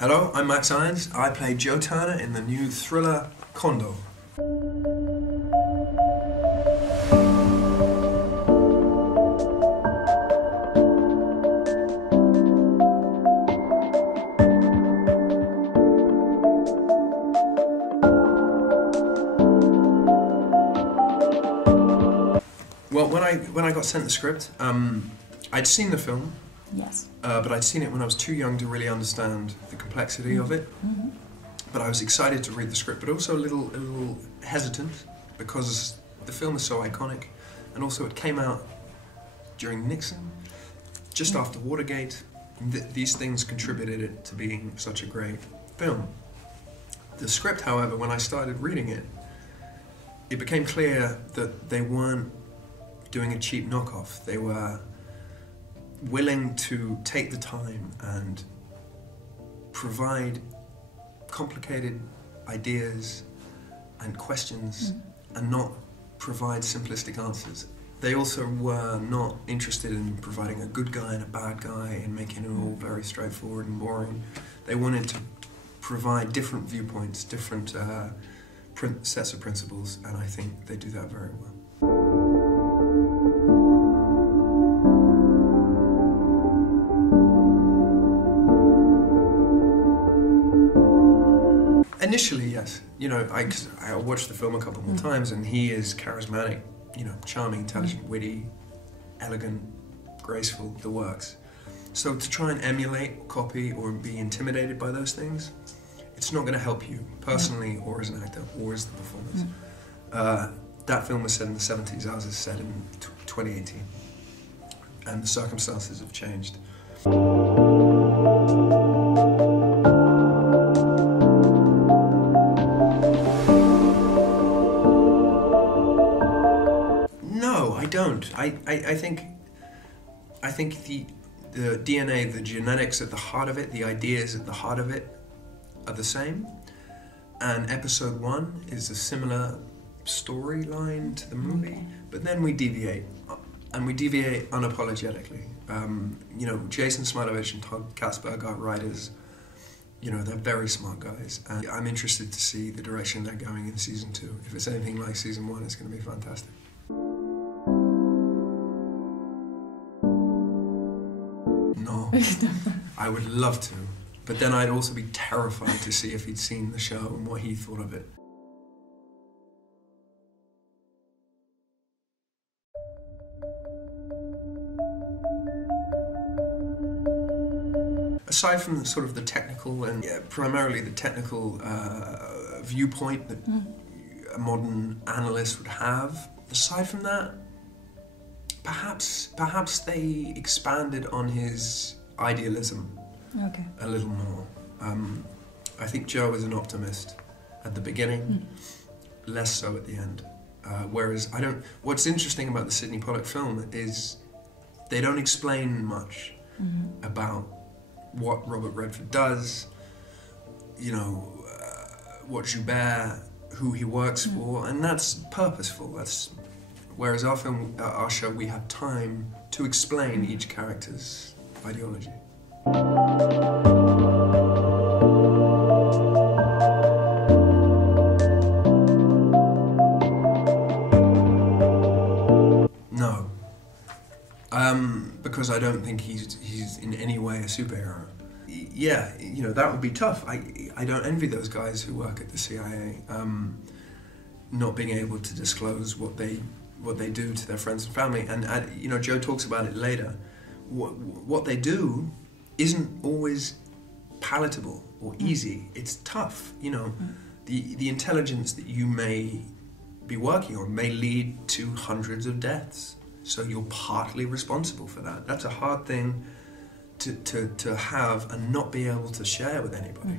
Hello, I'm Max Irons. I play Joe Turner in the new thriller Condor. Well, when I got sent the script, I'd seen the film. Yes. But I'd seen it when I was too young to really understand the complexity of it. Mm-hmm. But I was excited to read the script, but also a little hesitant because the film is so iconic, and also it came out during Nixon, just after Watergate. These things contributed it to being such a great film. The script, however, when I started reading it, it became clear that they weren't doing a cheap knockoff. They were willing to take the time and provide complicated ideas and questions and not provide simplistic answers. They also were not interested in providing a good guy and a bad guy and making it all very straightforward and boring. They wanted to provide different viewpoints, different sets of principles, and I think they do that very well. Initially, yes. You know, I watched the film a couple more times, and he is charismatic, you know, charming, intelligent, witty, elegant, graceful, the works. So to try and emulate, copy, or be intimidated by those things, it's not going to help you personally, or as an actor, or as the performance. That film was set in the 70s, ours is set in 2018, and the circumstances have changed. No, I don't. I think the DNA, the genetics at the heart of it, the ideas at the heart of it are the same. And episode 1 is a similar storyline to the movie, but then we deviate, and we deviate unapologetically. You know, Jason Smilovich and Todd Katzberg are writers. You know, they're very smart guys, and I'm interested to see the direction they're going in season 2. If it's anything like season 1, it's going to be fantastic. No, I would love to, but then I'd also be terrified to see if he'd seen the show and what he thought of it. Aside from sort of the technical and primarily the technical viewpoint that a modern analyst would have, aside from that, perhaps they expanded on his idealism a little more. I think Joe is an optimist at the beginning, less so at the end. Whereas what's interesting about the Sidney Pollack film is they don't explain much about what Robert Redford does, you know, what Joubert, who he works for, and that's purposeful. Whereas our show, we have time to explain each character's ideology. No. Because I don't think he's in any way a superhero. Yeah, you know, that would be tough. I don't envy those guys who work at the CIA, not being able to disclose what they do to their friends and family. And you know, Joe talks about it later. What they do isn't always palatable or easy. It's tough. You know, the intelligence that you may be working on may lead to hundreds of deaths. So you're partly responsible for that. That's a hard thing to have and not be able to share with anybody.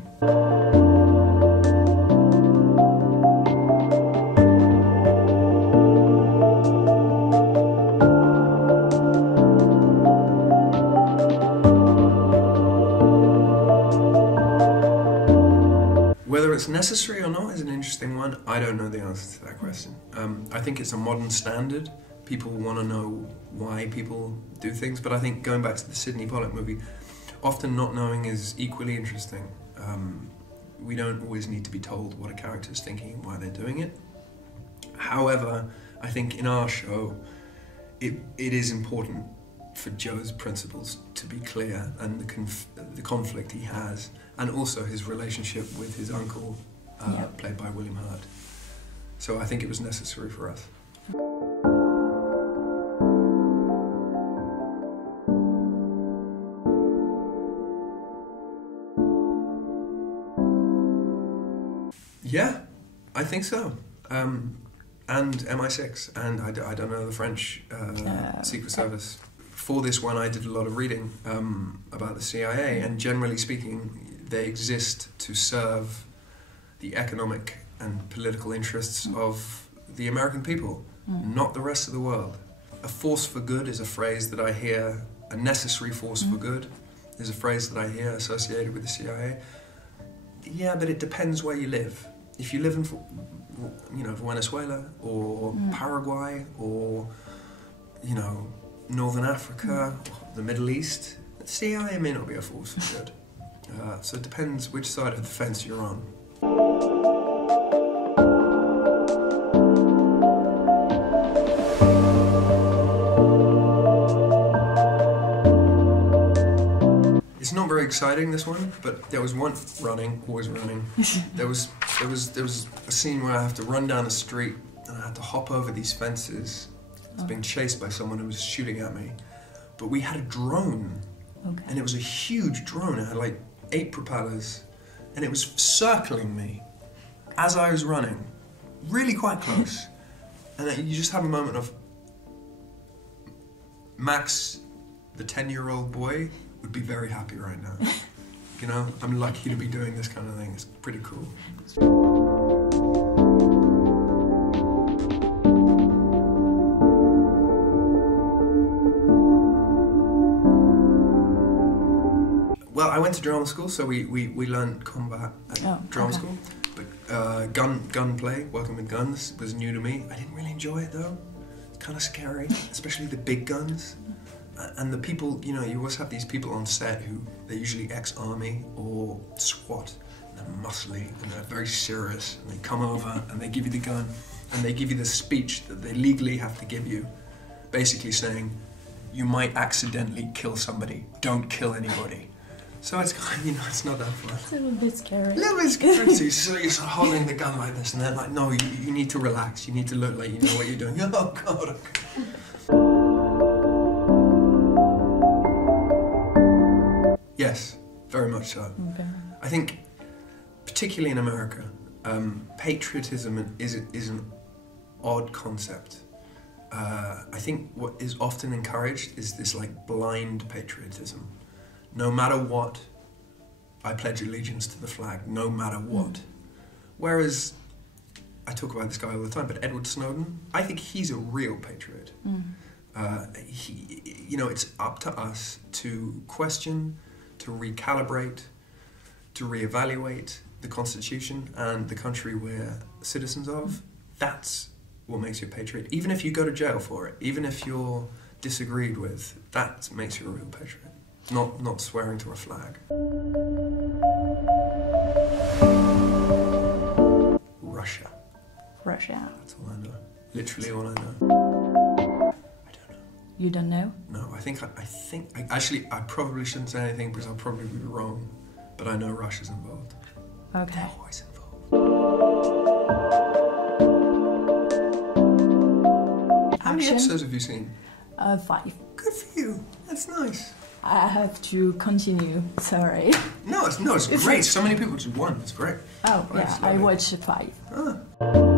Whether it's necessary or not is an interesting one. I don't know the answer to that question. I think it's a modern standard. People want to know why people do things, but I think going back to the Sidney Pollack movie, often not knowing is equally interesting. We don't always need to be told what a character is thinking and why they're doing it. However, I think in our show, it is important for Joe's principles to be clear, and the conflict he has, and also his relationship with his uncle, played by William Hurt. So I think it was necessary for us. Yeah, I think so. And MI6, and I don't know the French Secret Service. For this one, I did a lot of reading about the CIA, and generally speaking, they exist to serve the economic and political interests of the American people, not the rest of the world. A force for good is a phrase that I hear, a necessary force for good is a phrase that I hear associated with the CIA. Yeah, but it depends where you live. If you live in, Venezuela or Paraguay or, Northern Africa, or the Middle East, the CIA may not be a force for good. So it depends which side of the fence you're on. It's not very exciting, this one, but there was one always running. There was a scene where I have to run down the street and I had to hop over these fences. I was being chased by someone who was shooting at me. But we had a drone, and it was a huge drone. It had like 8 propellers, and it was circling me as I was running, really quite close. And then you just have a moment of, Max, the 10-year-old boy, would be very happy right now. I'm lucky to be doing this kind of thing. It's pretty cool. Well, I went to drama school, so we learned combat at drama school. But gunplay, working with guns, was new to me. I didn't really enjoy it though. It's kind of scary, especially the big guns. And the people, you always have these people on set who, they're usually ex-army or SWAT, and they're muscly, and they're very serious, and they come over and they give you the gun, and they give you the speech that they legally have to give you, basically saying, you might accidentally kill somebody, don't kill anybody. So it's kind of, it's not that fun. It's a little bit scary. A little bit scary. So you're sort of holding the gun like this, and they're like, no, you need to relax, you need to look like you know what you're doing. Oh, God. Yes, very much so. Okay. I think, particularly in America, patriotism is an odd concept. I think what is often encouraged is this like blind patriotism. No matter what, I pledge allegiance to the flag, no matter what. Whereas, I talk about this guy all the time, but Edward Snowden, I think he's a real patriot. It's up to us to question, to recalibrate, to reevaluate the Constitution and the country we're citizens of. That's what makes you a patriot. Even if you go to jail for it, even if you're disagreed with, that makes you a real patriot. Not swearing to a flag. Russia. Russia. That's all I know. Literally all I know. I don't know. You don't know? No, I probably shouldn't say anything because I'll probably be wrong, but I know Russia's involved. Okay. They're always involved. How many episodes have you seen? 5. Good for you. That's nice. I have to continue, sorry. No, it's great. So many people just 1. It's great. Oh, yeah, I watched 5. Ah.